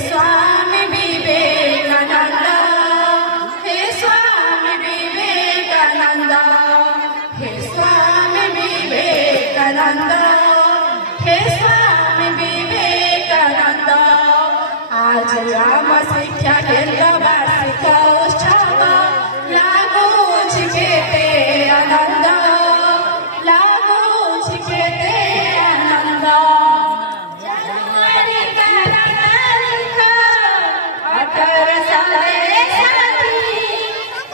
स्वामी विवेकानंद, हे स्वामी विवेकानंद, हे स्वामी विवेकानंद, हे स्वामी विवेकानंद। आज राम शिक्षा केंद्र वार्षिक उत्सव लागूछि केते आनंद, लागूछि केते आनंद। जनवरी तारीख 1861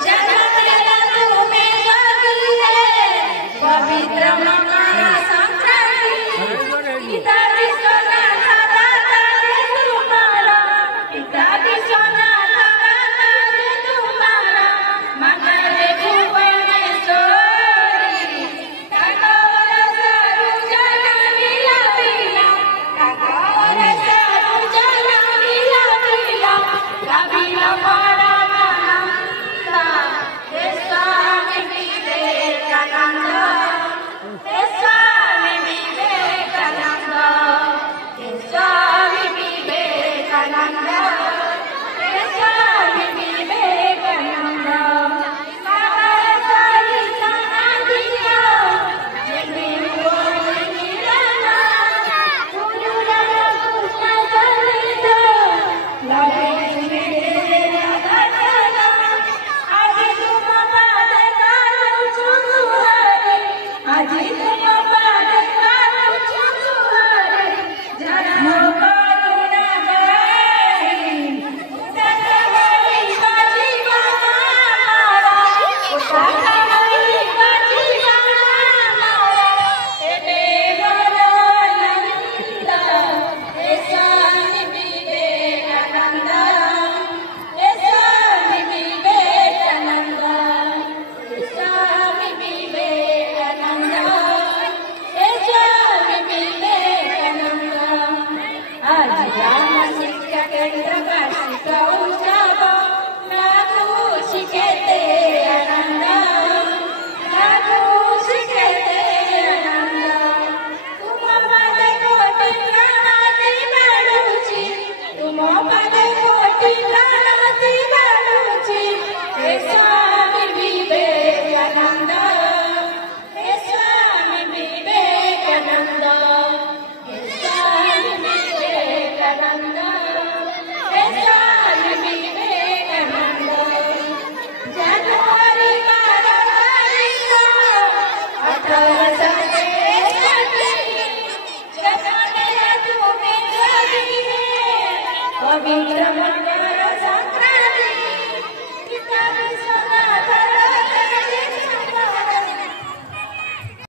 जनवरी तुम्हें जागिए पवित्र मकर संक्रांति। पिता विश्वनाथ दाता रे तुम्हारा, पिता विश्वनाथ दाता रे तुम्हारा, माता रे भुवनेश्वरी। काकवर सारु जन मिला पिला, काकवर सारु जन मिला पिला, गाविला परमानंद। हे स्वामी विवेकानंद, हे स्वामी विवेकानंद, हे स्वामी विवेकानंद, हे स्वामी विवेकानंद। महासारिता नादिया जन्मे मोरी निराला, गुरु रामकृष्ण सहित लगे मेरा दर्शन। आज तुम पाद कारुछु हरि, आज तुम पाद कारुछु हरि, जन्म करुणा करि। उदक हरि का जीवन हमारा, उदक हरि का जीवन हमारा। हे देवानंद, हे स्वामी विवेकानंद, हे स्वामी विवेकानंद, हे स्वामी विवेकानंद, हे स्वामी विवेकानंद। आज राम शिक्षा केंद्र वार्षिक उत्सव लागूछि केते आनंद, लागूछि केते आनंद। तुम पदे कोटि प्रणति बाढुछि, तुम पदे कोटि प्रणति बाढुछि। हे स्वामी विवेकानंद, हे स्वामी विवेकानंद, हे स्वामी विवेकानंद, हे स्वामी विवेकानंद। जनवरी तारीख 1861 जनवरी तुम्हें जागिए पवित्र